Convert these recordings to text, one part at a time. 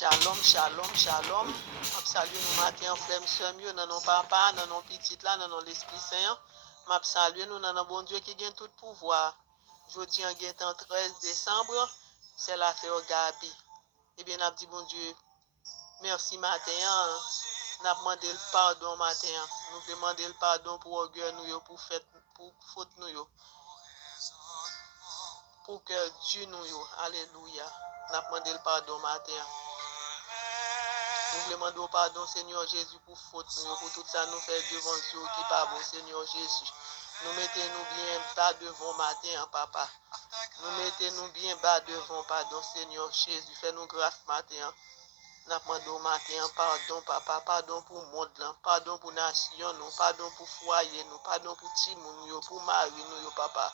Shalom, shalom, shalom. M'a salue nous matin, frère, sœur, dans nos papa, dans nos petites là, dans l'Esprit Saint. M'a salue nous dans bon Dieu qui gagne tout pouvoir. Jeudi en guettant 13 décembre, c'est la fête Gabi. Eh bien, n'a dit bon Dieu, merci matin. N'a demandé le pardon matin. Nous demandons le pardon pour orgueil nous, pour fête, pour faute nous, pour que Dieu nous, alléluia. N'a demandé le pardon matin. Nous demandons pardon, Seigneur Jésus, pour faute, pour tout ça nous fait devant Dieu qui pas bon, Seigneur Jésus. Nous mettons-nous bien bas devant matin, papa. Nous mettons-nous bien bas devant, pardon, Seigneur Jésus. Fais-nous grâce matin. Nous demandons matin, pardon, papa, pardon pour le monde, pardon pour la nation, pardon pour le foyer, pardon pour Timoun, pour Marie, papa.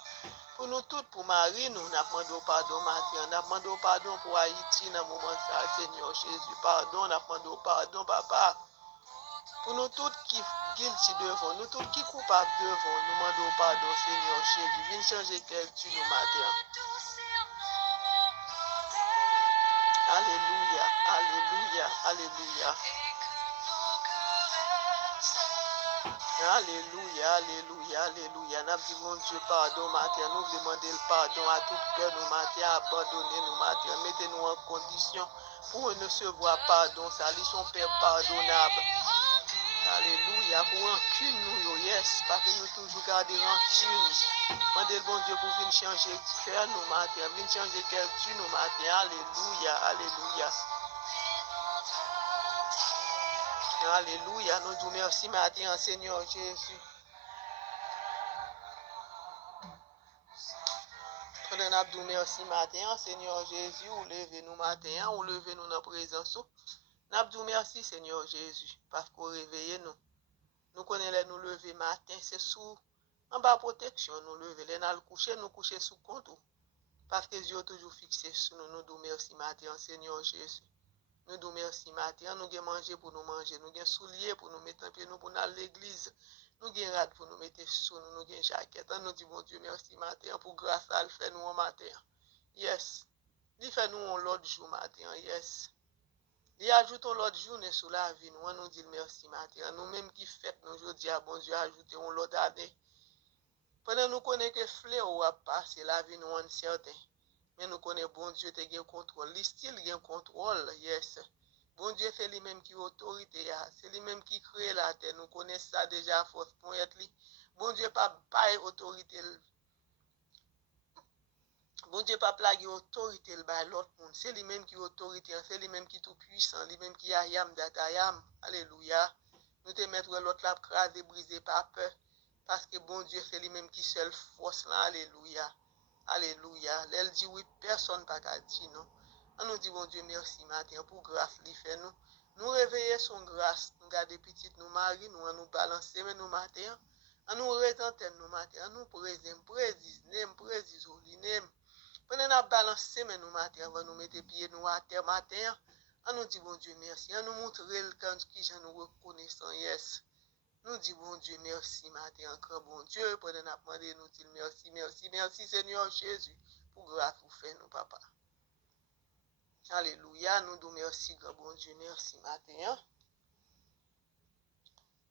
Pour nous tous, pour Marie, nous demandons pardon matin. Nous demandons pardon pour Haïti dans le moment ça, Seigneur Jésus. Pardon, nous demandons pardon, papa. Pour nous tous qui guilty devant, nous tous qui coupables devant, nous demandons pardon, Seigneur Jésus. Viens changer quel tu nous matin. Alléluia, alléluia, alléluia. Alléluia, alléluia, alléluia. Nous disons, mon Dieu, pardon, matin. Nous demandons le pardon à tout cœur, nous matin, abandonner nous matin. Mettez-nous en condition pour recevoir pardon. Ça, ils sont père pardonnable. Alléluia, pour rancune, nous, yes, parce que nous toujours garder rancune. Demandez le bon Dieu pour venir changer cœur, nous matin. Venir changer cœur, tu nous matin. Alléluia, alléluia. Alléluia, nous disons merci matin, Seigneur Jésus. Nous disons merci matin, Seigneur Jésus, ou levez nous matin, ou levez nous dans la présence. Nous disons merci, Seigneur Jésus, parce qu'on réveille nous. Nous connaissons nous lever matin, c'est sous en bas protection, nous lever. Les nous coucher sous compte. Parce que Dieu toujours fixé sur nous. Nous disons merci matin, Seigneur Jésus. Nous disons merci matin, nous avons manger pour nous manger, nous avons souliers pour nous mettre en pied, nous pour aller à l'église. Nous avons rad pour nous mettre sous nous, nous avons jaquette. Nous disons, bon Dieu, merci matin pour grâce à le faire nous en matin. Yes. Il fait nous l'autre jour matin. Yes. Il ajoute l'autre journée sous la vie. Nous disons merci matin. Nous-mêmes qui fêtons nous aujourd'hui, bon Dieu, ajoutons l'autre année. Pendant nous connaissons que fléau a passé, la vie nous en certain. Mais nous connaissons bon Dieu qui a contrôle. Il style a contrôle. Yes. Bon Dieu, c'est lui-même qui a autorité. C'est lui-même qui crée la terre. Nous connaissons ça déjà à force pour être lui. Bon Dieu, pas autorité. Bon Dieu, pas plaguer autorité par l'autre monde. C'est lui-même qui a autorité. C'est lui-même qui est tout puissant. Lui-même qui a yam datayam. Alléluia. Nous te mettre l'autre là, craser, briser par peur. Parce que bon Dieu, c'est lui-même qui seule force là. Alléluia. Alléluia. Elle dit oui, personne n'a pas dit non. On nous dit bon Dieu, merci matin pour grâce lui fait nous. Nous réveiller son grâce. Nous garder petite nous mari, nous balancer mais nous matin. On nous retenter nous matin. On nous prédise nem. Pendant nous balancer mais nous matin avant nous mettre pieds nous à terre matin. On nous dit bon Dieu, merci. On nous montre le quand qui je nous reconnaissant. Yes. Nous disons bon Dieu, merci matin encore, bon Dieu, pendant nous demander, nous disons merci, merci, merci Seigneur Jésus, pour grâce vous faites nous, papa. Alléluia, nous disons merci, grand bon Dieu, merci matin.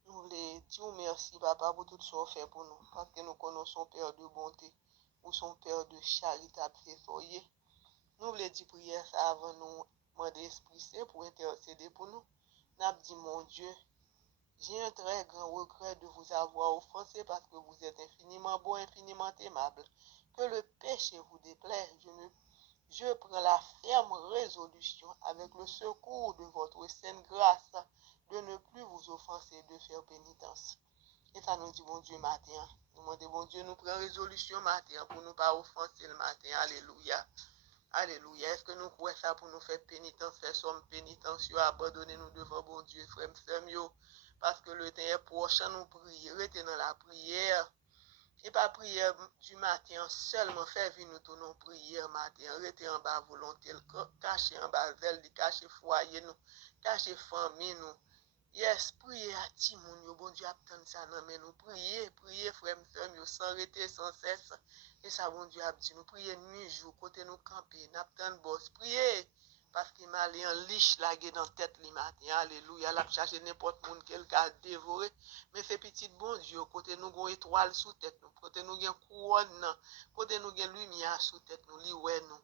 Nous voulons dire merci, papa, pour tout ce qu'on fait pour nous, parce que nous connaissons Père de bonté, ou son Père de charitable trésorier. Nous voulons dire prière ça avant nous demander Esprit Saint pour intercéder pour nous. Nous avons dit, mon Dieu, j'ai un très grand regret de vous avoir offensé parce que vous êtes infiniment bon, infiniment aimable. Que le péché vous déplaise. Je prends la ferme résolution avec le secours de votre sainte grâce de ne plus vous offenser, de faire pénitence. Et ça nous dit bon Dieu matin. Nous demandons bon Dieu, nous prenons résolution matin pour ne pas offenser le matin. Alléluia. Alléluia. Est-ce que nous croyons ça pour nous faire pénitence, faire somme pénitence, abandonner nous devant bon Dieu, frère, parce que le temps est proche, nous prions, restez dans la prière. Et pas prière du matin seulement, faire venir nous tous nos prières matin, restez en bas volonté, cacher en bas zèle, cacher foyer nous, cacher famille nous. Yes, priez à Timoun, bon Dieu attend ça non mais nous priez frère, sans arrêter sans cesse. Et ça bon Dieu a dit nous prier nuit jour côté nous camper, n'attend boss, priez parce que malin liche lagué dans tête li matin. Alléluia, l'a chercher n'importe monde qu'elle a dévoré, mais c'est petit bon Dieu, côté nous gon étoile sous tête nous, côté nous gen couronne, côté nous gen lumière sous tête nous, li ouais nous.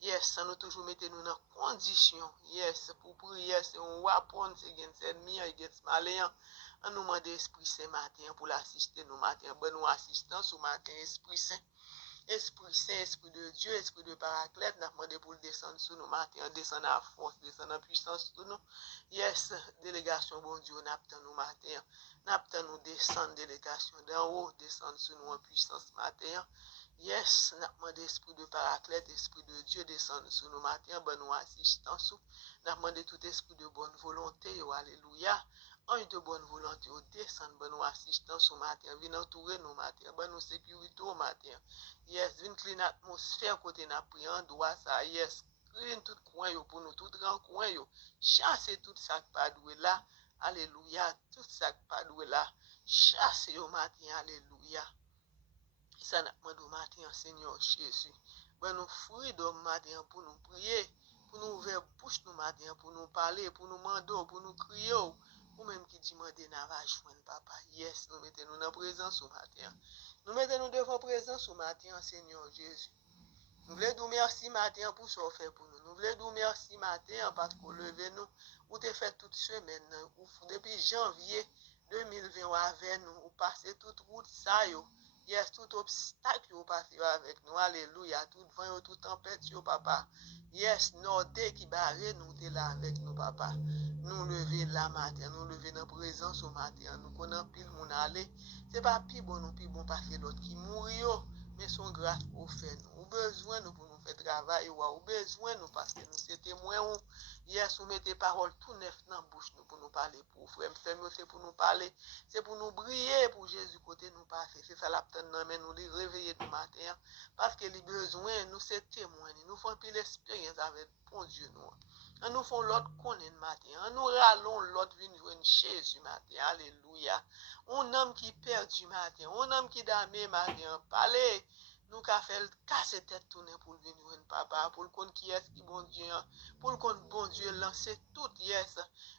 Yes, ça nous toujours mettre nous dans condition. Yes, pour prier, c'est un weapon, c'est gen ennemi, gen malin. On nous demande Esprit Saint matin pour l'assister nous matin, bon nous assistance au matin Esprit Saint. Esprit Saint, Esprit de Dieu, Esprit de Paraclète, nous demandé pour le descendre sur nous matin, descendre à force, descendre en puissance sur nous. Yes, délégation bon Dieu, nous matin. Nous descendre délégation d'en haut, descendre sur nous en puissance matin. Yes, nous demandé Esprit de Paraclète, Esprit de Dieu, descendre sur nous matin, bon nous assistance. Nous demandé tout esprit de bonne volonté, alléluia. En de bonne volonté, descendre, bon nous assistance au matin, viens entourer nous matin, bon nous sécurité au matin. Yes, vin clean atmosphère côté n'a pris en droit ça. Yes, clean tout coin yo pour nous, tout grand coin yo. Chasser tout ça qui pas doué là. Alléluia, tout ça qui pas doué là. Chasser au matin, alléluia. Ça n'a pas de matin, Seigneur Jésus. Ben nous freedom matin pour nous prier, pour nous ouvrir bouche nous matin, pour nous parler, pour nous demander, pour nous crier. Ou même qui dit demander n'a va joindre papa. Yes, nous mettons nous dans présence au matin. Nous mettons nous devant présence au matin, Seigneur Jésus. Nous voulons dire merci matin pour ce qu'on fait pour nous. Nous voulons dire merci matin parce que levé nous, ou te fait toute semaine, ou depuis janvier 2020 avec nous, ou passé toute route ça yo. Yes, tout obstacle ou passé avec nous. Alléluia. Tout vent, tout tempête, papa. Yes, nordé qui barre nous, t'es là avec nous, papa. Nous lever la matin, nous lever dans présence au matin. Nous connaissons pile mon aller. C'est pas plus bon parce que l'autre qui mourit, mais son grâce pour faire nous. Ou besoin nous pour nous faire travail, ou besoin nous parce que nous sommes témoins. Yes, nous mettez paroles tout neuf dans la bouche nous pour nous parler. Pour frère, c'est pour nous parler. C'est pour nous briller pour Jésus côté nous passer. C'est ça la petite mais nous les réveiller du matin. Parce que les besoins, nous sommes témoins. Nous faisons plus l'expérience avec bon Dieu nous. Nous faisons l'autre connaît le matin. Nous rallons l'autre vient jouer Jésus matin. Alléluia. Un homme qui perd du matin. Un homme qui damé matin. Parlez. Nous avons fait casser tête tourner pour venir jouer papa. Pour le compte qui est qui bon Dieu. Pour le compte bon Dieu lancer tout. Yes.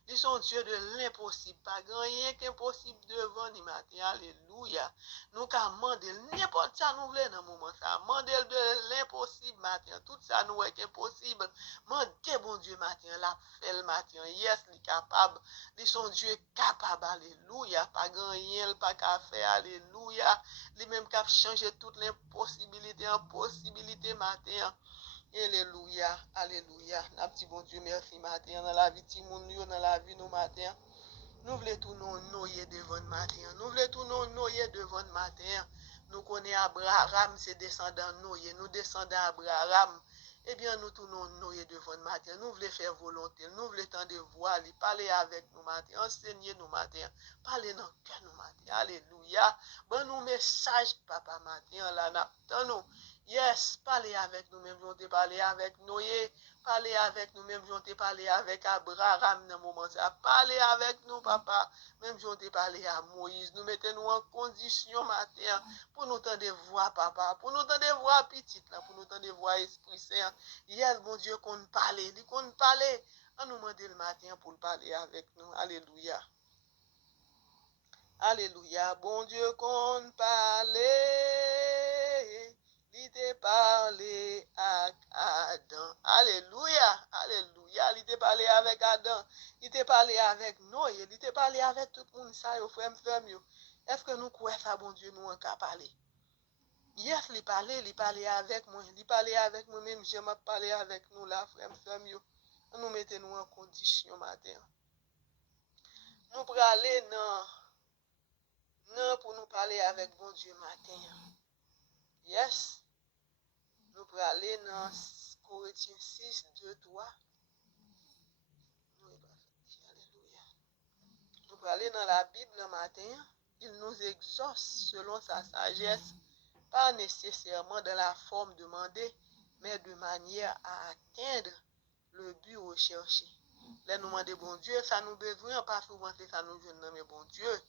Ils sont Dieu de l'impossible. Pas rien qu'impossible devant ni matin. Alléluia. Nous avons demandé n'importe ça nous voulons dans le moment ça. Demandé de l'impossible matin. Tout ça nous est impossible. Demandez bon Dieu matin. La fait le matin. Yes, il est capable. Ils sont Dieu capable. Alléluia. Pas rien, pas qu'à faire. Alléluia. Lui même qui a changé toutes les possibilités en possibilités matin. Alléluia, alléluia. N'a petit bon Dieu, merci matin. Dans la vie de Timoun, dans la vie de nos matins. Nous voulons tout nous noyer devant le matin. Nous voulons tout nous noyer devant le matin. Nous connaissons Abraham, c'est descendant noyer. Nous descendons Abraham. Eh bien, nous tout nous noyer devant le matin. Nous voulons faire volonté. Nous voulons tendre voix. Parler avec nous matin. Enseigner nous matin. Parler dans le cœur nous matin. Alléluia. Bon, nous message, papa matin. Là, nous. Yes, parlez avec nous même, j'en parler avec Noé, parlez avec nous même, j'en parler avec Abraham dans le moment ça, parlez avec nous, papa, même j'en parler à Moïse, nous mettons-nous en condition matin pour nous tendre voix, papa, pour nous tendre voix petite, là, pour nous tendre voix Esprit Saint. Yes, bon Dieu, qu'on parle, on nous demande le matin pour parler avec nous. Alléluia. Alléluia, bon Dieu, qu'on parle. Il t'a parlé avec Adam. Alléluia. Alléluia. Il t'a parlé avec Adam. Il t'a parlé avec Noé. Il t'a parlé avec tout le monde. Ça, frère. Est-ce que nous croyons ça, bon Dieu, nous en qu'à parler? Yes, il parlait avec moi. Il parlait avec moi-même. Je m'ai parlé avec nous là, frère. Nous mettons-nous en condition matin. Nous pour aller non pour nous parler avec bon Dieu matin. Yes. Nous pour aller dans Corinthiens 6, 2, 3. Alléluia. Nous pour aller dans la Bible le matin. Il nous exauce selon sa sagesse, pas nécessairement dans la forme demandée, mais de manière à atteindre le but recherché. Là, nous demandons bon Dieu, ça nous besoin, pas souvent c'est ça nous jeune, mais bon Dieu.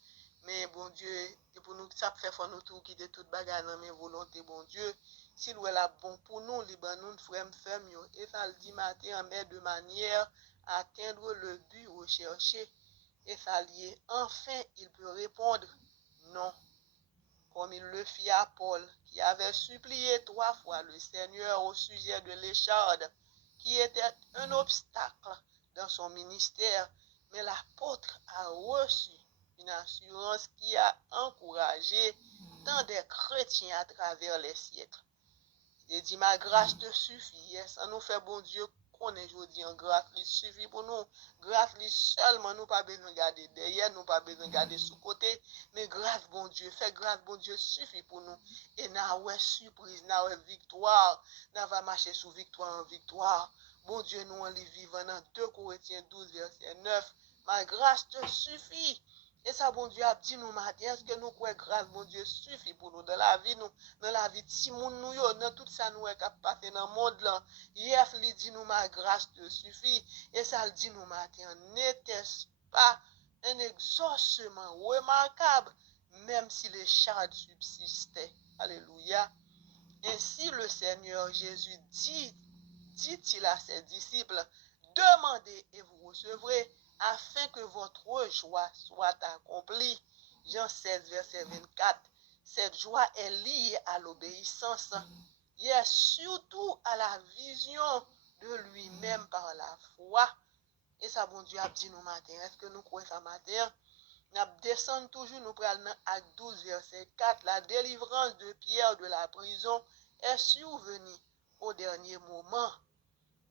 Mais bon Dieu, et pour nous, ça fait faut nous tout quitter toute bagarre dans mes volontés, bon Dieu. S'il est là bon pour nous, libre nous, frère, et ça le dit matin, mais de manière à atteindre le but recherché. Et ça lié, enfin, il peut répondre non, comme il le fit à Paul, qui avait supplié 3 fois le Seigneur au sujet de l'écharde, qui était un obstacle dans son ministère, mais l'apôtre a reçu une assurance qui a encouragé tant des chrétiens à travers les siècles. Il dit, ma grâce te suffit. Ça nous fait bon Dieu qu'on est aujourd'hui en grâce, il suffit pour nous. Grâce seulement, nous pas besoin de garder derrière, nous pas besoin de garder sous côté, mais grâce bon Dieu, fait grâce bon Dieu suffit pour nous. Et nous avons surprise, nous avons victoire, nous avons marché sous victoire en victoire. Bon Dieu, nous allons vivre dans 2 Corinthiens 12, verset 9. Ma grâce te suffit. Et ça, bon Dieu, a dit nous matin, est-ce que nous croyons grâce, bon Dieu, suffit pour nous dans la vie, nous, dans la vie de Simon, nous, dans tout ça, nous, qui a passé dans le monde, là. Hier, il dit nous, ma grâce te suffit. Et ça, le dit nous matin, n'était-ce pas un exaucement remarquable, même si les charges subsistaient. Alléluia. Ainsi, le Seigneur Jésus dit-il à ses disciples, demandez et vous recevrez, afin que votre joie soit accomplie. Jean 16, verset 24. Cette joie est liée à l'obéissance. Yes, surtout à la vision de lui-même par la foi. Et ça, bon Dieu a dit nous matin. Est-ce que nous croyons ça matin? Nous descendons toujours, nous prenons Acte 12, verset 4. La délivrance de Pierre de la prison est survenue au dernier moment.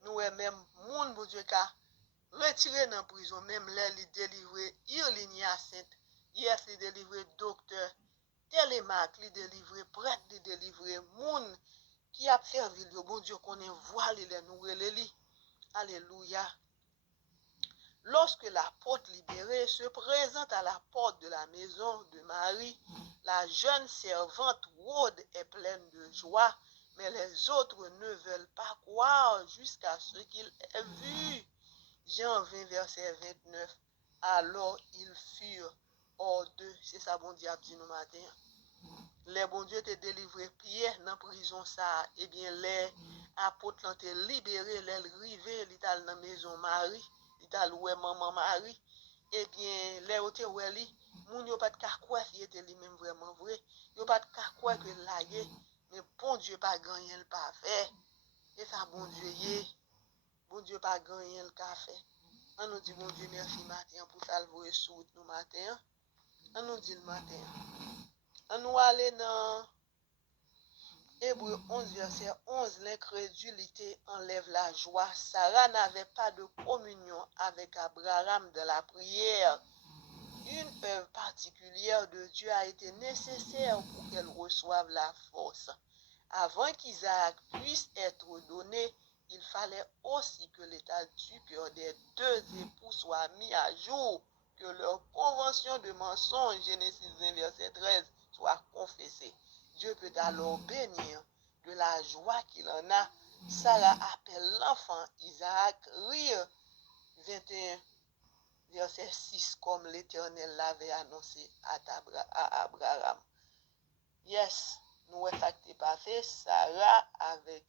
Nous même monde, bon Dieu, qu'a retiré dans la prison, même là, il délivré Irlinia Sainte, hier, il délivré docteur Télémaque, il délivré prêtre, il délivré monde qui a servi le bon Dieu qu'on est voilé les nous releli. Alléluia. Lorsque l'apôtre libéré se présente à la porte de la maison de Marie, la jeune servante Rhode est pleine de joie, mais les autres ne veulent pas croire jusqu'à ce qu'ils aient vu. Jean 20, verset 29. Alors ils furent hors d'eux. C'est ça, bon Dieu a dit nous matin. Les bon Dieu te délivré Pierre dans la prison ça. Eh bien, les apôtres ont été libérés, les rivés, ils dans la maison Marie, ils dans ouais maman Marie. Eh bien, les autres ouais li, moun yo pas de croire si était lui-même vraiment vrai. Yo pas de croire que lagué, mais bon Dieu pas gagné le pas fait. Et ça bon Dieu yé. Bon Dieu pas gagné le café. On nous dit bon Dieu merci matin pour salver sous nous matin. On nous dit le matin. On nous aller dans Hébreu 11, verset 11, l'incrédulité enlève la joie. Sarah n'avait pas de communion avec Abraham de la prière. Une œuvre particulière de Dieu a été nécessaire pour qu'elle reçoive la force. Avant qu'Isaac puisse être donné, il fallait aussi que l'état du cœur des 2 époux soit mis à jour, que leur convention de mensonge, Genèse 1, verset 13, soit confessée. Dieu peut alors bénir de la joie qu'il en a. Sarah appelle l'enfant Isaac rire. 21, verset 6, comme l'Éternel l'avait annoncé à Abraham. Yes, nous avons fait passé Sarah avec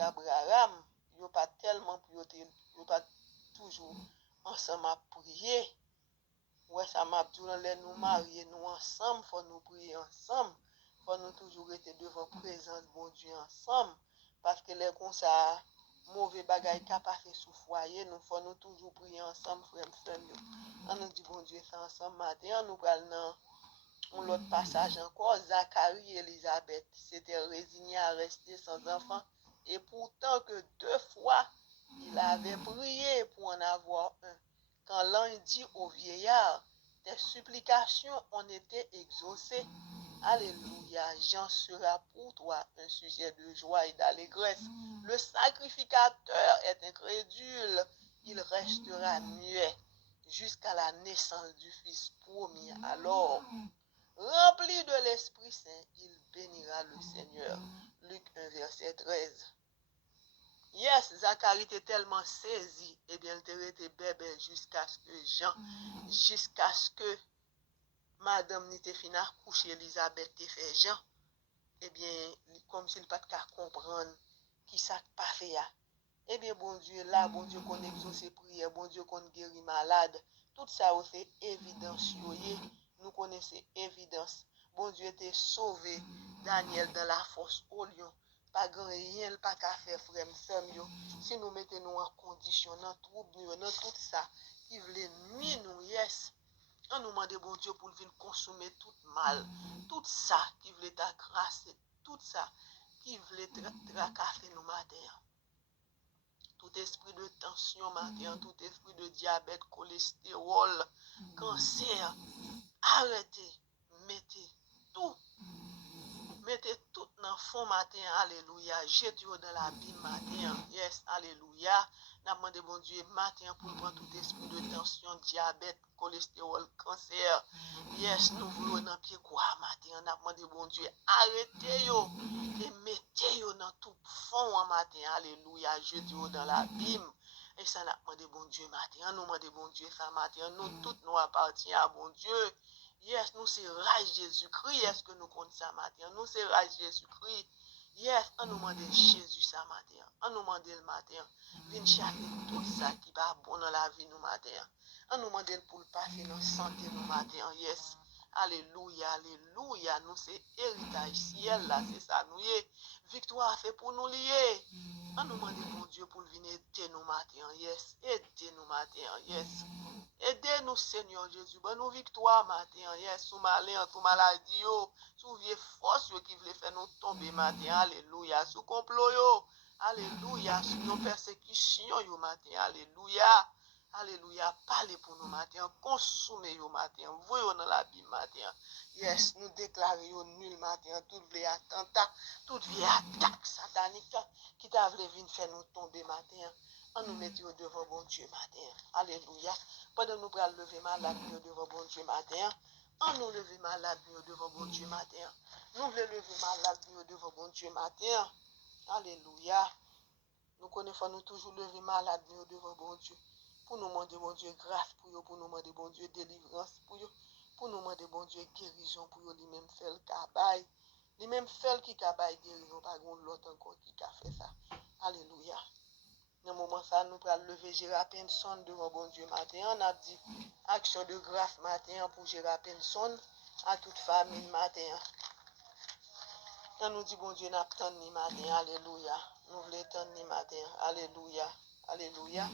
Abraham. Ils n'ont pas tellement prié, ils n'ont pas toujours ensemble à prier. Ouais, ça m'a dit, nous marier, nous ensemble, il faut nous prier ensemble. Il faut nous toujours être devant présence, bon Dieu, ensemble. Parce que les comme ça, mauvais bagaille qui a passé sous foyer, nous faut nous toujours prier ensemble, frère, frère. On nous dit, bon Dieu, c'est ensemble matin, nous prenons l'autre passage encore, Zacharie et Élisabeth s'étaient résignés à rester sans enfant. Et pourtant que 2 fois, il avait prié pour en avoir un. Quand l'ange dit au vieillard, tes supplications ont été exaucées. Alléluia, Jean sera pour toi un sujet de joie et d'allégresse. Le sacrificateur est incrédule, il restera muet jusqu'à la naissance du Fils promis. Alors, rempli de l'Esprit Saint, il bénira le Seigneur. Luc 1, verset 13. Yes, Zacharie était tellement saisi, eh bien, il était bébé jusqu'à ce que Jean, jusqu'à ce que Madame n'était fini à coucher, Elisabeth te fait Jean, eh bien, comme s'il pas qu'à comprendre qui ça pas fait ya. Eh bien, bon Dieu, là, bon Dieu qu'on exauce prières, bon Dieu qu'on guérit malade, tout ça, c'est évidence, nous connaissons évidence. Bon Dieu t'a sauvé Daniel dans la force au lion. Pas grand rien, pas qu'à faire, frère, yo. Si nous mettons nous en condition, dans trouble, dans tout ça, qui voulait nuire nous, yes. On nous demande, bon Dieu, pour venir consommer tout mal, tout ça qui voulait t'agrasser, tout ça qui voulait tracasser nous matin. Tout esprit de tension matin, tout esprit de diabète, cholestérol, cancer, arrêtez, mettez tout dans le fond matin, alléluia. Jetez-vous dans la Bible matin, yes, alléluia. N'a demandé bon Dieu matin pour prendre tout esprit de tension, diabète, cholestérol, cancer. Yes, nous voulons dans pied quoi matin. N'a demandé bon Dieu arrêtez-yo et mettez-yo dans tout fond matin, alléluia. Jetez-vous dans la Bible. Et ça n'a demandé bon Dieu matin. Nous demandons bon Dieu ça matin. Nous tous nous appartient à bon Dieu. Yes, nous c'est rage Jésus-Christ. Est-ce que nous comptons ça matin? Nous c'est rage Jésus-Christ. Yes, on nous demande Jésus ça matin. On nous demande le matin. Viens chercher tout ça qui va bon dans la vie nous matin. On nous demande pour le passer dans la santé nous matin. Yes. Alléluia, alléluia. Nous c'est héritage ciel là, c'est ça nous y est. Victoire fait pour nous lier. On nous demande bon Dieu pour venir aider nous matin. Yes, aider nous matin. Yes. Aidez-nous, Seigneur Jésus. Bonne nous victoire matin. Yes, sous malin, sous maladie, sous vieille force qui voulait faire nous tomber matin. Alléluia. Sous complot, yo. Alléluia. Sous nos persécutions, yo matin. Alléluia. Alléluia. Parlez pour nous matin. Consumez yo matin. Voyons dans la Bible matin. Yes, nous déclarons nul matin. Toute vieille attentat, toute vieille attaque satanique qui t'a voulu venir faire nous tomber matin. On nous met devant bon Dieu matin. Alléluia. Pendant nous prenons lever malade devant bon Dieu matin. On nous lever malade devant bon Dieu matin. Nous voulons lever malade devant bon Dieu matin. Alléluia. Nous connaissons nous toujours lever malade devant bon Dieu. Pour nous demander bon Dieu grâce pour nous demander bon Dieu délivrance pour nous demander bon Dieu guérison pour lui-même faire le cabaye. Lui-même fait le cabaye guérison, pas l'autre encore qui a fait ça. Alléluia. Dans le moment ça, nous allons lever Gérard Penson devant bon Dieu matin. On a dit action de grâce matin pour Gérard Penson à toute famille matin. On nous dit bon Dieu n'a pas ni matin. Alléluia. Nous voulons attendre ni matin. Alléluia. Alléluia.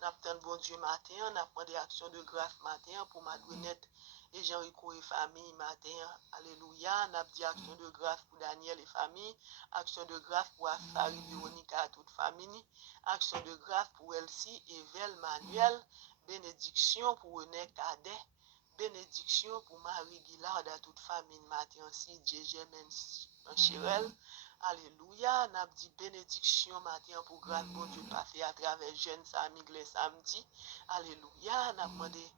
N'a pas bon Dieu matin. On a pris des actions de grâce matin pour Madouinette et Jean-Rico et famille matin. Alléluia. N'a dit action de grâce pour Daniel et famille. Action de grâce pour Asari Véronica à toute famille. Action de grâce pour Elsie, Evel, Manuel. Bénédiction pour René Cadet. Bénédiction pour Marie Guillard à toute famille matin aussi. Jéjemen Chirel. Alléluia. N'a dit bénédiction matin pour grâce bon Dieu passer à travers jeunes samedi samedi. Alléluia. N'a demandé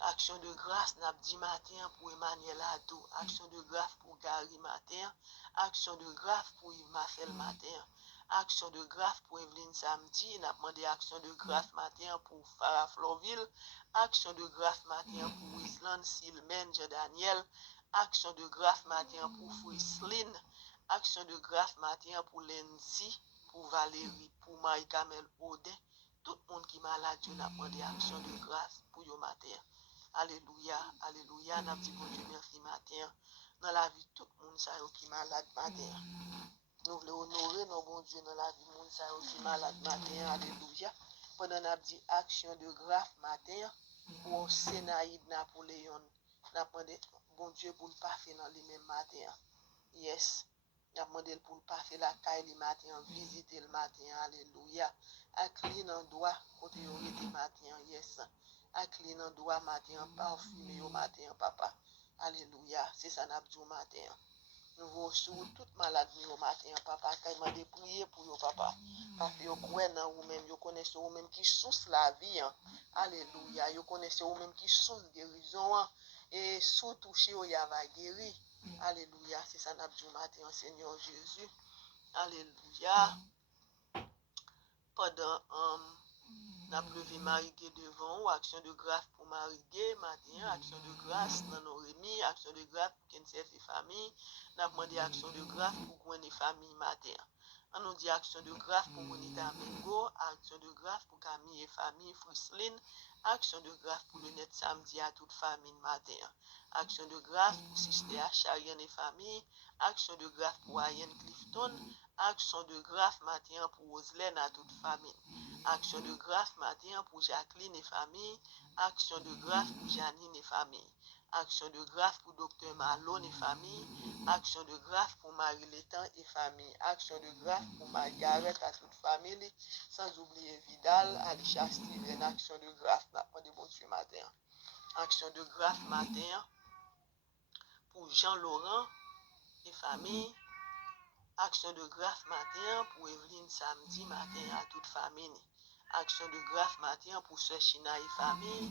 action de grâce n'a dit matin pour Emmanuel Ado. Action de grâce pour Gary matin. Action de grâce pour Yves Marcel matin. Action de grâce pour Evelyne samedi. N'a demandé action de grâce matin pour Farah Florville. Action de grâce matin pour Island Silmen Daniel. Action de grâce matin pour Frislin. Action de grâce matin pour Lenzi, pour Valérie, pour Marie-Camel Odin. Tout le monde qui est malade, Dieu n'a demandé action de grâce pour yo matin. Alléluia, alléluia. N'a dit bon Dieu merci matin. Dans la vie, tout le monde qui est malade matin. Nous voulons honorer nos bons Dieu dans la vie, monde qui est malade matin. Alléluia. Pendant n'a dit action de grâce matin pour Sénaïde Napoléon. N'a demandé bon Dieu pour le passer dans les mêmes matins. Yes. N'a demandé pour le passer la caille le matin, visiter le matin. Alléluia. Accline en doigt côté au matin. Yes. Accline en doigt matin, parfumé au matin, papa. Alléluia. C'est ça n'a dit au matin. Nous vous sur toute maladie au matin, papa. Quand il m'a dit prier pour vous, papa. Parce que vous connaissez vous-même, vous connaissez vous-même qui souffre la vie. Alléluia. Vous connaissez vous-même qui souffre guérison. Et sous toucher, il y a guéri. Alléluia. C'est ça n'a dit au matin, Seigneur Jésus. Alléluia. pendant n'a levé marigué devant ou action de grâce pour marigué matin, action de grâce dans nos remis, action de grâce pour qu'une certaine famille, n'a demandé action de grâce pour qu'on ait famille matin. On nous dit action de grâce pour Monita Mingo, action de grâce pour Camille et famille Frislin, action de grâce pour le net samedi à toute famille matin. Action de grâce pour Sister Charian et famille, action de grâce pour Ayen Clifton, action de grâce matin pour Roselène à toute famille. Action de grâce matin pour Jacqueline et famille. Action de grâce pour Janine et famille. Action de grâce pour Dr. Malone et famille. Action de grâce pour Marie Létan et famille. Action de grâce pour Margaret à toute famille. Sans oublier Vidal, Alicia Steven. Action de grâce de bon Dieu matin. Action de grâce matin pour Jean-Laurent et famille. Action de grâce matin pour Evelyne samedi matin à toute famille. Action de grâce matin pour Sœur China et famille.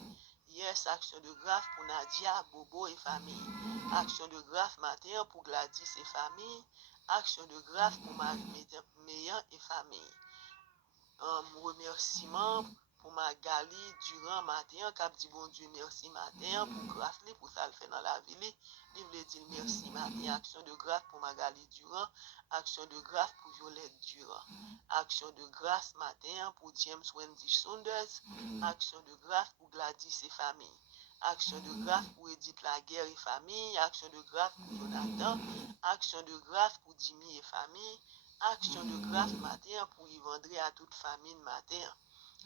Yes, action de grâce pour Nadia, Bobo et famille. Action de grâce matin pour Gladys et famille. Action de grâce pour Marie Meillan et famille. Remerciement pour Magali durant matin, cap dit bon Dieu merci matin, pour grâce pour ça le fait dans la ville. Il veut dire merci matin, action de grâce pour Magali durant, action de grâce pour Violette durant, action de grâce matin pour James Wendy Saunders, action de grâce pour Gladys et famille. Action de grâce pour Edith Laguerre et famille, action de grâce pour Jonathan, action de grâce pour Jimmy et famille, action de grâce matin pour Yvandré à toute famille matin.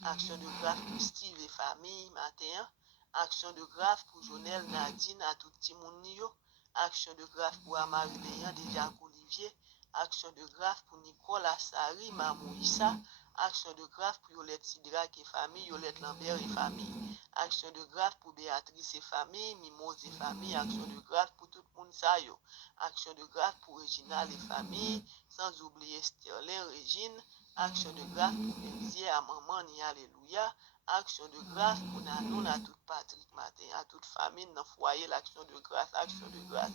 Action de grâce pour Steve et famille matin. Action de grâce pour Jonel Nadine à tout Timounio. Action de grâce pour Amari Léan de Jacques Olivier. Action de grâce pour Nicole Assari, Mamou Issa. Action de grâce pour Yolette Sidrak et famille, Yolette Lambert et famille. Action de grâce pour Béatrice et famille, Mimose et famille. Action de grâce pour tout le monde sayo. Action de grâce pour Réginal et famille, sans oublier Sterling, Régine. Action de grâce pour Benzier à maman, ni alléluia. Action de grâce pour Nanon à toute Patrick matin, à toute famille dans le foyer, l'action de grâce, action de grâce.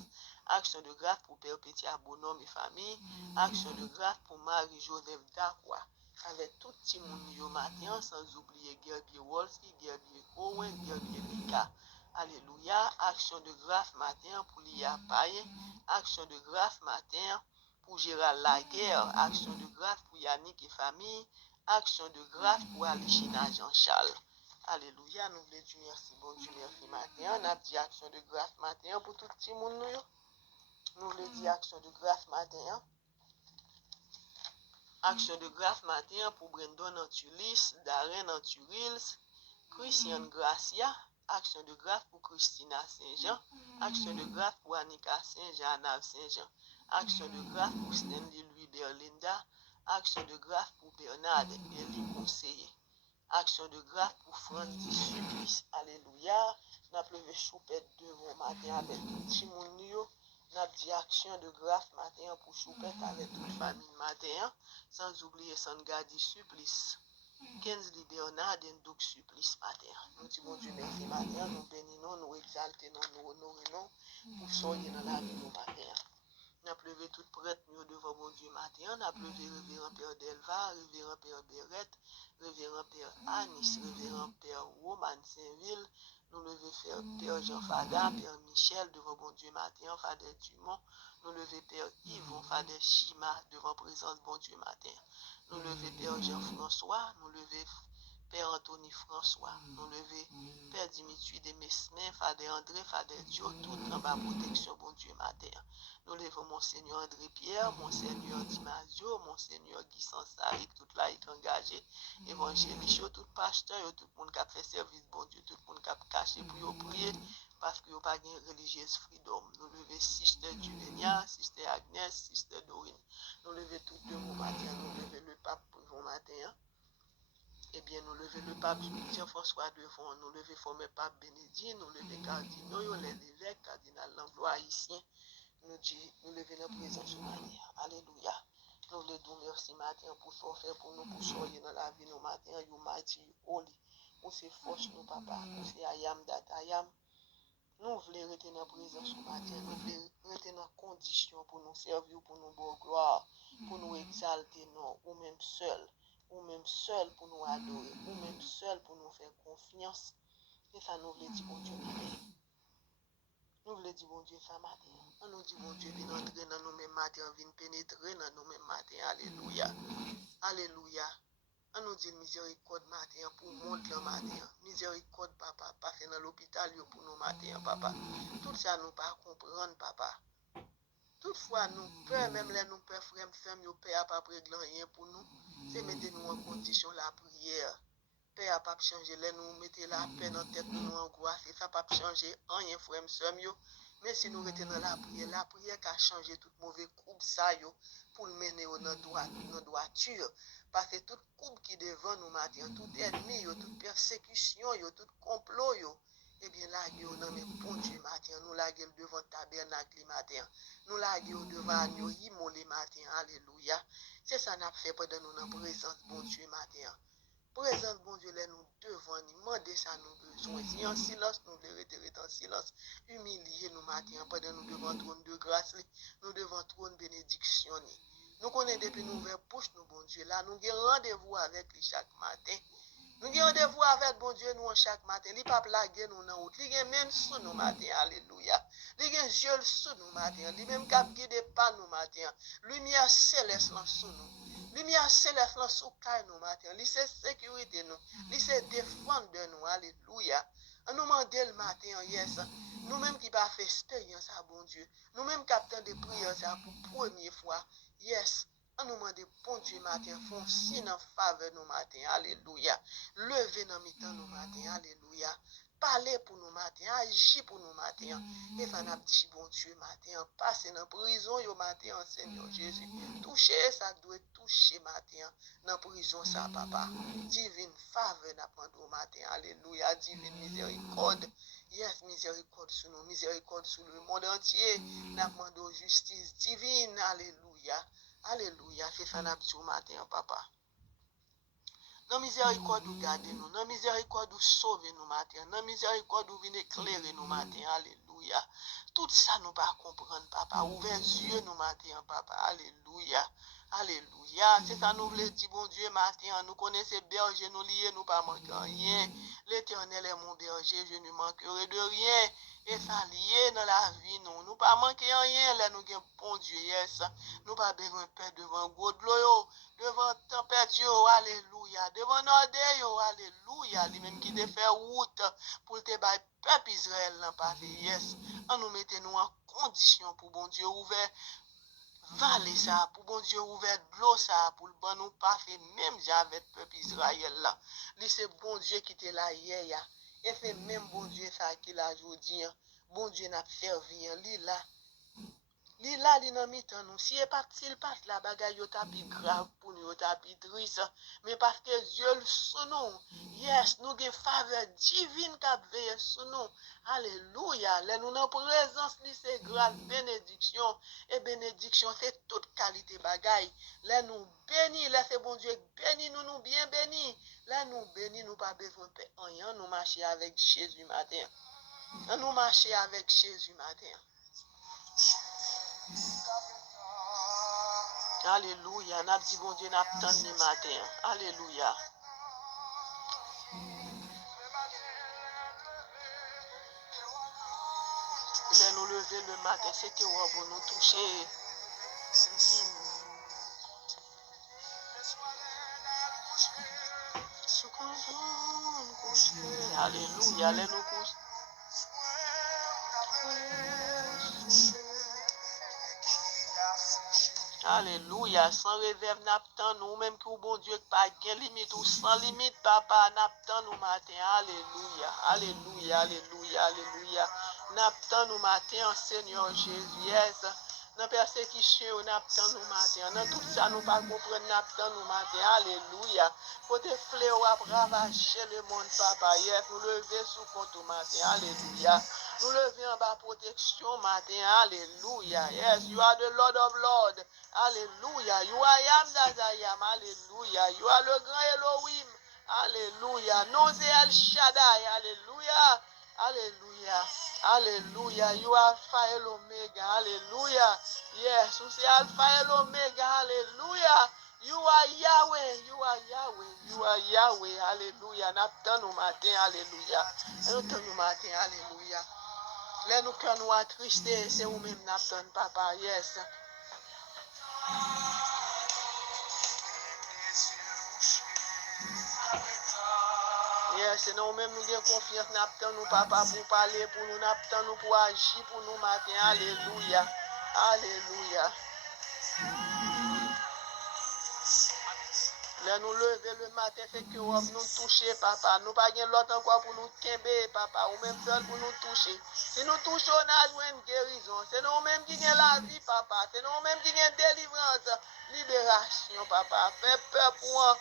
Action de grâce pour Père Petit Bonhomme et famille. Action de grâce pour Marie-Joseph Dacroix. Avec tout le monde matin, sans oublier Gerbier Wolski, Gerbier Owen, Gerbier Mika. Alléluia. Action de grâce matin pour Lia Paye. Action de grâce matin pour Gérald Laguerre. Action de grâce pour Yannick et famille. Action de grâce pour Alichina Jean-Charles. Alléluia. Nous voulons dire merci, bon Dieu, merci matin. On a dit action de grâce matin pour tout le monde. Nous voulons dire action de grâce matin. Action de grâce matin pour Brandon Antulis, Darren Anturils, Christian Gracia. Action de grâce pour Christina Saint-Jean. Action de grâce pour Annika Saint-Jean, Anna Saint-Jean. Action de grâce pour Stanley Louis Berlinda. Action de grâce pour Bernard Elie Conseiller. Action de grâce pour Francis Supplice. Alléluia. N'a pleuvé choupette devant matin avec tout le monde. N'a dit action de grâce matin pour choupette avec toute famille matin. Sans oublier Sangadi Supplice. Kensley Bernard et donc Supplice matin. Nous disons bon Dieu merci matin. Nous bénissons, nous exaltons, nous honorons pour soyez dans la vie nous matin. N'a pleuvé tout prêtre nous devant mon Dieu matin. N'a pleuvé révérend Père Delva, révérend Père Berette, révérend Père Anis, révérend Père Roman Saint-Ville. Nous levons Père Jean Fada, Père Michel devant bon Dieu matin, Fader Dumont. Nous levons Père Yvon, Fader Chima devant présence bon Dieu matin. Nous levons Père Jean-François, nous levons Père Anthony François, nous levons Père Dimitri de Mesmin, Fader André, Fader Dio, tout en bas protection bon Dieu matin. Nous levons Monseigneur André Pierre, Monseigneur Dimazio, Monseigneur Guy Sansari, tout là est engagé, évangéliste, tout pasteur, tout le monde qui a fait service, bon Dieu, tout le monde qui a caché pour prier, parce qu'il n'y a pas de religieuse freedom. Nous levons Sister Juvenia, Sister Agnès, Sister Dorine. Nous levons tout de bon matin, nous levons le pape bon matin. Eh bien, nous levons le pape Jean-François devant, nous levons former pape Bénédicte, nous levons cardinaux, les évêques, cardinal Langlois haïtien. Nous levons la présence au matin. Alléluia. Nous le disons merci matin pour ce faire pour nous, pour soyez dans la vie nous matin. You mighty, you holy. Pour ces forces, nous, papa. Pour ces I am that I am. Nous voulons rester dans la présence au matin. Nous voulons rester dans la condition pour nous servir, pour nous bonne gloire, pour nous exalter, non, ou même seul. ou même seul pour nous adorer, ou même seul pour nous faire confiance. Et ça nous le dit, bon Dieu, matin. Nous voulons dire, bon Dieu, ça matin. On nous dit, bon Dieu, viens entrer dans nous-mêmes matin, viens pénétrer dans nous-mêmes matin. Alléluia. Alléluia. On nous dit miséricorde matin pour monde le matin. Miséricorde, papa, passer dans l'hôpital pour nous matin, papa. Tout ça, nous pas comprendre, papa. Toutefois, nous peur, même les nous peur, frère, femme, nous peur pas régler rien pour nous. C'est mettre nous en condition la prière. Père a pas changer, les nous mettez la paix dans tête, nous angoisse, ça pas changer rien, frère, femme, mais si nous restons dans la prière qui a changé tout mauvais coup ça, yo, pour le mener dans droiture. Parce que toute coupe qui devant nous matin, tout ennemi, yo, toute persécution, yo, tout complot, yo, eh bien là, yo, non, mais bon Dieu matin, nous la gueule devant tabernacle matin, nous la gueule devant nous, immolé matin, alléluia. C'est ça n'a fait pendant nous dans présence, bon Dieu matin. Présence, bon Dieu, là, nous devons demander ça, nous besoin. Si en silence, nous devons rester en silence. Humilier nous matin, pendant nous devant trône de grâce, nous devant trône bénédiction. Nous connaissons depuis nous ouvrir bouche, nous, bon Dieu, là, nous avons rendez-vous avec lui chaque matin. Nous avons rendez-vous avec bon Dieu nous chaque matin. Il pas plaguer nous dans route. Il même sous nous matin. Alléluia. Il a yeux sous nous matin. Il même cap guider pas nous matin. Lumière céleste sous nous. Lumière céleste sous nous matin. Il c'est sécurité nous. Il c'est défendre nous. Alléluia. On nous demande le matin, yes. Nous-mêmes qui pas fait expérience à bon Dieu. Nous-mêmes qui avons des prières pour première fois. Yes. On nous demande, bon Dieu, matin, font signe en faveur nous matin, alléluia. Levez dans mi-temps nous matin, alléluia. Parlez pour nous matin, agis pour nous matin. Et ça n'a dit, bon Dieu, matin, passez dans la prison, yo matin, Seigneur Jésus. Touchez, ça doit toucher matin, dans la prison, ça, papa. Divine faveur n'a pas au matin, alléluia. Divine miséricorde. Yes, miséricorde sur nous, miséricorde sur le monde entier. N'a pas justice divine, alléluia. Alléluia, c'est ça n'a dit au matin, papa. Non miséricorde ou garder nous, non miséricorde ou sauver nous matin, non miséricorde ou venir éclairer nous matin, alléluia. Tout ça nous pas comprendre, papa. Ouvert yeux nous matin, papa, alléluia. Alléluia. C'est ça nous voulons dire, bon Dieu, matin. Nous connaissons berger, nous liés, nous pas manquer rien. L'Éternel est mon berger, je ne manquerai de rien. Et ça lié dans la vie, nous. Nous pas manquer rien, là, nous avons bon Dieu, yes. Nous pas besoin de paix devant gros de l'eau, devant tempête, alléluia. Devant nord, alléluia. Lui-même qui te fait route pour te battre peuple Israël, là, yes. On nous mettez nous en condition pour bon Dieu ouvert. Vallée ça, pour bon Dieu ouvert de l'eau ça, pour le bon nous pas fait même avec le peuple Israël là. C'est bon Dieu qui était là hier, et c'est même bon Dieu ça qui l'a aujourd'hui. Bon Dieu n'a servi, là. Li là, li nan mitan nous. Si il passe la bagaille, yo tapi grave pour nous, yo tapi triste. Mais parce que Dieu le sous nous. Yes, nous avons faveur divine qui veille sous nous. Alléluia. Là, nous, dans présence, c'est grave bénédiction. Et bénédiction, c'est toute qualité bagaille. Là, nous bénis, là, c'est bon Dieu bénis, nous bien bénis. Là, nous bénis, nous pas besoin de rien. Nous marcher avec Jésus matin. Nous marcher avec Jésus matin. Alléluia. N'a dit bon Dieu n'a pas le matin. Alléluia. Mais nous lever le matin, c'est que pour nous toucher. Alléluia. Les nous coucher. Alléluia, sans réserve, n'attend nous, même que bon Dieu, pas de limite ou sans limite, papa, n'attend nous matin. Alléluia, alléluia, alléluia, alléluia. N'attend nous matin, Seigneur Jésus, yes. Dans la persécution, n'attend nous matin. Dans tout ça, nous pas comprendre, n'attend nous matin. Alléluia. Côté fléau à ravager le monde, papa, yes. Nous lever sous compte au matin. Alléluia. Nous levons en bas protection matin. Alléluia. Yes, you are the Lord of Lords. Alléluia. You are I am that I am. Alléluia. You are le grand Elohim. Alléluia. Non, c'est El Shaddai. Alléluia. Alléluia. Alléluia. You are Alpha et Omega. Alléluia. Yes, c'est Alpha et Omega. Alléluia. You are Yahweh, you are Yahweh, you are Yahweh, alléluia. N'attend nous matin, alléluia. N'attend nous matin, alléluia. Là nous cœur nous attristés, c'est vous-même n'attend, papa, yes. Yes, c'est nous-mêmes nous avons confiance, n'attend nous, papa, pour parler pour nous, n'attend nous pour agir pour nous matin, alléluia. Alléluia. Là nous lever le matin, fait que nous toucher, papa. Nous pas l'autre encore pour nous quimber, papa. Ou même seul pour nous toucher. Si nous touchons, on a joué une guérison. C'est nous-mêmes qui gagnons la vie, papa. C'est nous-mêmes qui gagnons délivrance, libération, papa. Fais peur pour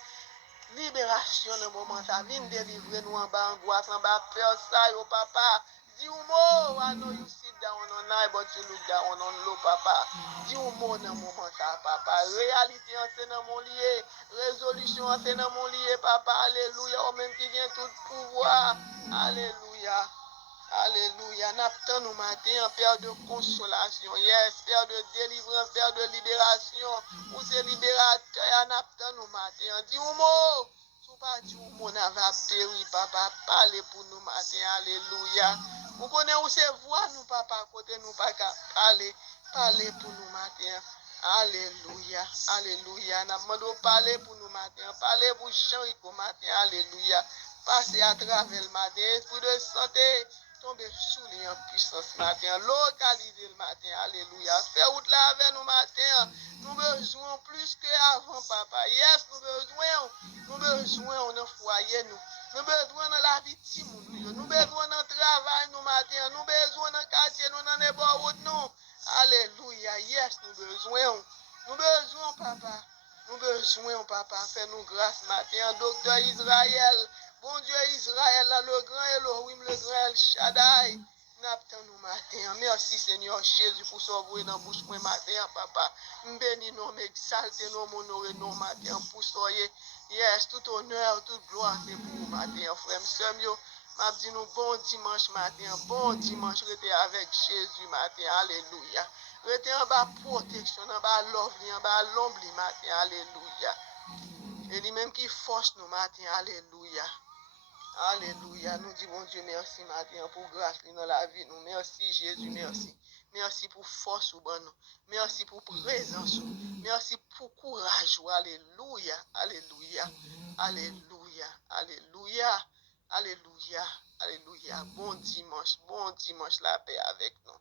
libération dans le moment. Ça vient délivrer nous en bas, angoisse, en bas, peur, ça, yo, papa. Dis un mot, I know you sit down on night, but you look down on low, papa. Dis un mot dans le moment, ça, papa. Réalité, c'est dans mon lié. Résolution, c'est dans mon lié, papa. Alléluia. Au même qui vient tout pouvoir. Alléluia. Alléluia. N'attend nous matin, Père de consolation. Yes, Père de délivrance, Père de libération. Ou c'est libérateur, n'attend nous matin. Dis un mot. Pas du monde va périr, papa, parlez pour nous matin, alléluia. Vous connaissez où c'est voix nous, papa, côté nous, pas parler, parlez pour nous matin, alléluia, alléluia. Nous demandons parler pour nous matin, parlez pour chanter pour matin, alléluia. Passez à travers le matin, esprit de santé, tomber sous les en puissance matin, localiser le matin, alléluia. Fais route là avec nous matin, nous besoin plus qu'avant, papa. Yes, nous besoin dans foyer nous besoin dans la vie de nous besoin dans le travail nous matin, nous besoin dans le quartier, nous dans les bords nous. Alléluia, yes, nous besoin, papa. Nous besoin, papa, fais-nous grâce matin, docteur Israël. Bon Dieu Israël, là, le grand Elohim, le grand El Shaddai. N'attend nous matin. Merci Seigneur Jésus pour sauver dans la bouche pour matin, papa. Bénis nous, m'exalter nous, m'honorer nous matin pour soyer. Yes, tout honneur, toute gloire, c'est pour vous matin, frère. Monsieur, m'a dit nous bon dimanche matin, bon dimanche, restez avec Jésus matin, alléluia. Restez en bas protection, en bas love, en bas l'ombre matin, alléluia. Et lui-même qui force nous matin, alléluia. Alléluia. Nous disons, bon Dieu, merci matin pour grâce dans la vie. Nous merci Jésus, merci. Merci pour force ou bon nous. Merci pour présence. Merci pour courage. Alléluia. Alléluia. Alléluia. Alléluia. Alléluia. Alléluia. Bon dimanche, la paix avec nous.